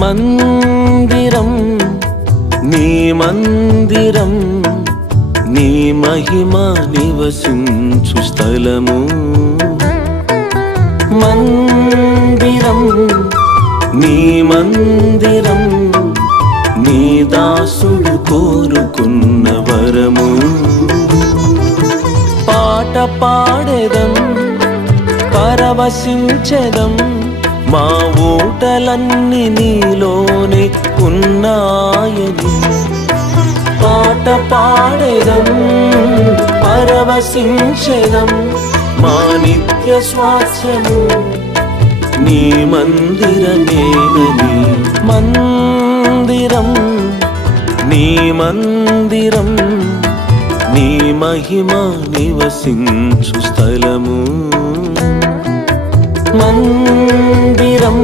మందిరం నీ మందిరం నీ మహిమ నివసించు స్థలము మందిరం నీ మందిరం నీ దాసుడు కోరుకున్న వరము పాట పాడెదం పరవశించెదం మా ఊటలన్నీ నీలోనే ఉన్నాయని పాట పాడెదం పరవశించెదం మా నిత్య స్వాస్థ్యము నీ మందిరమేనని మందిరం నీ మందిరం నీ మహిమ నివసించు స్థలము మందిరం